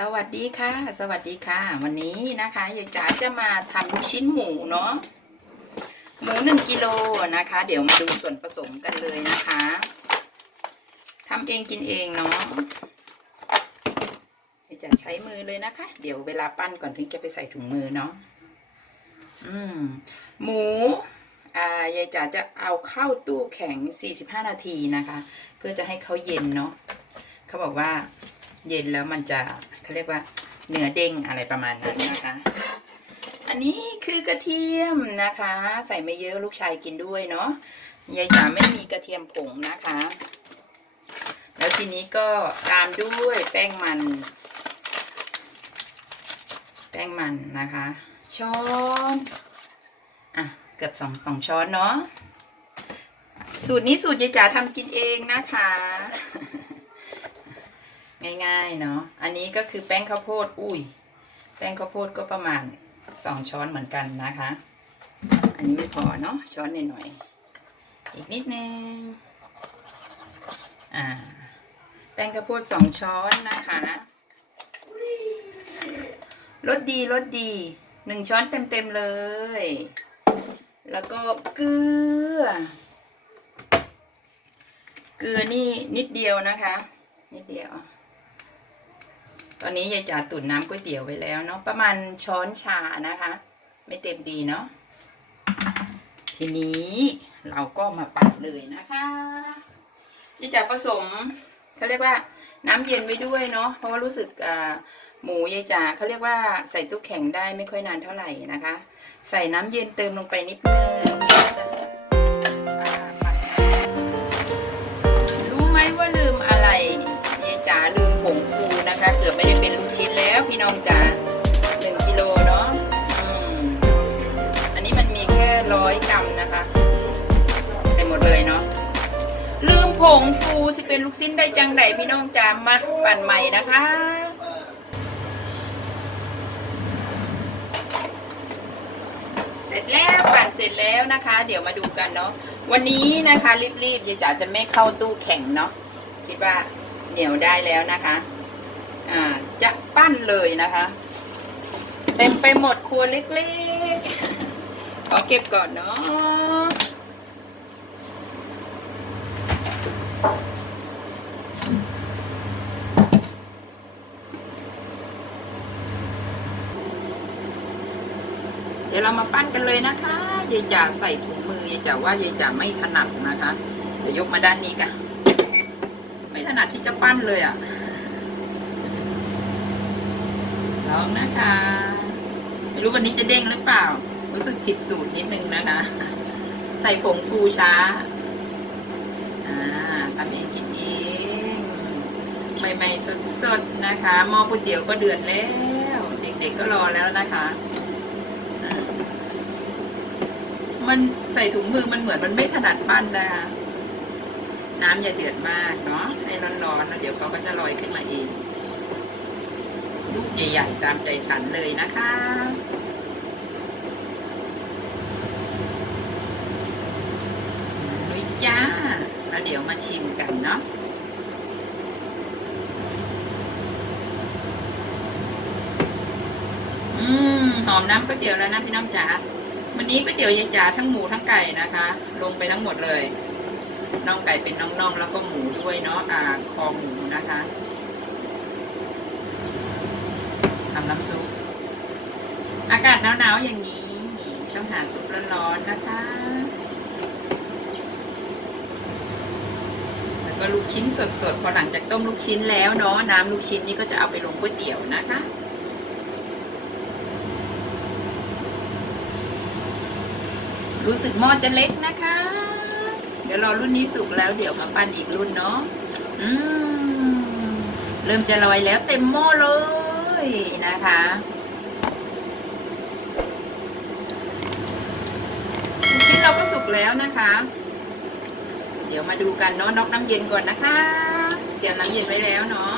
สวัสดีค่ะ สวัสดีค่ะ วันนี้นะคะยายจ๋าจะมาทำลูกชิ้นหมูเนาะหมูหนึ่งกิโลนะคะ เดี๋ยวมาดูส่วนผสมกันเลยนะคะทำเองกินเองเนาะยายจ๋าใช้มือเลยนะคะ เดี๋ยวเวลาปั้นก่อนถึงจะไปใส่ถุงมือเนาะอืม หมูอ่ายายจ๋าจะเอาเข้าตู้แข็ง 45 นาทีนะคะ เพื่อจะให้เขาเย็นเนาะเขาบอกว่าเย็นแล้วมันจะ เขาเรียกว่าเนื้อเด้งอะไรประมาณนั้นนะคะ อันนี้คือกระเทียมนะคะ ใส่ไม่เยอะลูกชายกินด้วยเนาะยายจ๋าไม่มีกระเทียมผงนะคะ แล้วทีนี้ก็ตามด้วยแป้งมัน แป้งมันนะคะ ช้อนอะเกือบสองสองช้อนเนาะสูตรนี้สูตรยายจ๋าทำกินเองนะคะ ง่ายๆเนาะ อันนี้ก็คือแป้งข้าวโพด อุ้ย แป้งข้าวโพดก็ประมาณสองช้อนเหมือนกันนะคะ อันนี้ไม่พอเนาะ ช้อนหน่อยๆ อีกนิดนึง อ่า แป้งข้าวโพดสองช้อนนะคะรสดีรสดี หนึ่งช้อนเต็มๆเลย แล้วก็เกลือ เกลือนี่นิดเดียวนะคะ นิดเดียว ตอนนี้ยายจ๋าตุ๋นน้ำก๋วยเตี๋ยวไว้แล้วเนาะประมาณช้อนชานะคะ ไม่เต็มดีเนาะทีนี้เราก็มาปั่นเลยนะคะยายจ๋าผสมเขาเรียกว่าน้ำเย็นไว้ด้วยเนาะเพราะว่ารู้สึกหมูยายจ๋าเขาเรียกว่าใส่ตู้แข็งได้ไม่ค่อยนานเท่าไหร่นะคะ ใส่น้ำเย็นเติมลงไปนิดนึงรู้ไหมว่าลืมอะไร ฟูนะคะ เกือบไม่ได้เป็นลูกชิ้นแล้วพี่น้องจ๋าหนึ่งกิโลเนาะอืมอันนี้มันมีแค่ร้อยกรัมนะคะใส่หมดเลยเนาะลืมผงฟูสิเป็นลูกชิ้นได้จังไดพี่น้องจ๋ามาปั่นใหม่นะคะเสร็จแล้วปั่นเสร็จแล้วนะคะ เดี๋ยวมาดูกันเนาะวันนี้นะคะรีบๆยายจ๋าจะไม่เข้าตู้แข็งเนาะคิดว่าเหนียวได้แล้วนะคะ อ่า จะปั้นเลยนะคะ เต็มไปหมดครัวเล็กๆ ขอเก็บก่อนเนาะเดี๋ยวเรามาปั้นกันเลยนะคะยายจ๋าใส่ถุงมือยายจ๋าว่ายายจ๋าไม่ถนัดนะคะ เดี๋ยวยกมาด้านนี้กันไม่ถนัดที่จะปั้นเลยอะ ลองนะคะไม่รู้วันนี้จะเด้งหรือเปล่า รู้สึกผิดสูตรนิดนึงนะคะ ใส่ผงฟูช้าอ่าทำเองกินเองใหม่ๆสดๆนะคะหม้อก๋วยเตี๋ยวก็เดือดแล้ว เด็กๆก็รอแล้วนะคะมันใส่ถุงมือมันเหมือนมันไม่ถนัดปั้นนะคะน้ำอย่าเดือดมากเนาะให้ร้อนๆแล้วเดี๋ยวเขาก็จะลอยขึ้นมาเอง ลูกใหญ่ๆตามใจฉันเลยนะคะลุยจ้า แล้วเดี๋ยวมาชิมกันเนาะอืมหอมน้ำก๋วยเตี๋ยวแล้วนะพี่น้องจ๋าวันนี้ก๋วยเตี๋ยวยายจ๋าทั้งหมูทั้งไก่นะคะ ลงไปทั้งหมดเลยน่องไก่เป็นน่องๆแล้วก็หมูด้วยเนาะอ่าคอหมูนะคะ ทำน้ำซุป อากาศหนาวๆอย่างนี้ ต้องหาซุปร้อนๆนะคะ แล้วก็ลูกชิ้นสดๆ พอหลังจากต้มลูกชิ้นแล้วเนาะน้ำลูกชิ้นนี่ก็จะเอาไปลงก๋วยเตี๋ยวนะคะรู้สึกหม้อจะเล็กนะคะ เดี๋ยวรอรุ่นนี้สุกแล้วเดี๋ยวมาปั้นอีกรุ่นเนาะ อืม เริ่มจะลอยแล้วเต็มหม้อเลย นะคะ ชิ้นเราก็สุกแล้วนะคะ เดี๋ยวมาดูกันเนาะน็อกน้ำเย็นก่อนนะคะ เตรียมน้ำเย็นไว้แล้วเนาะ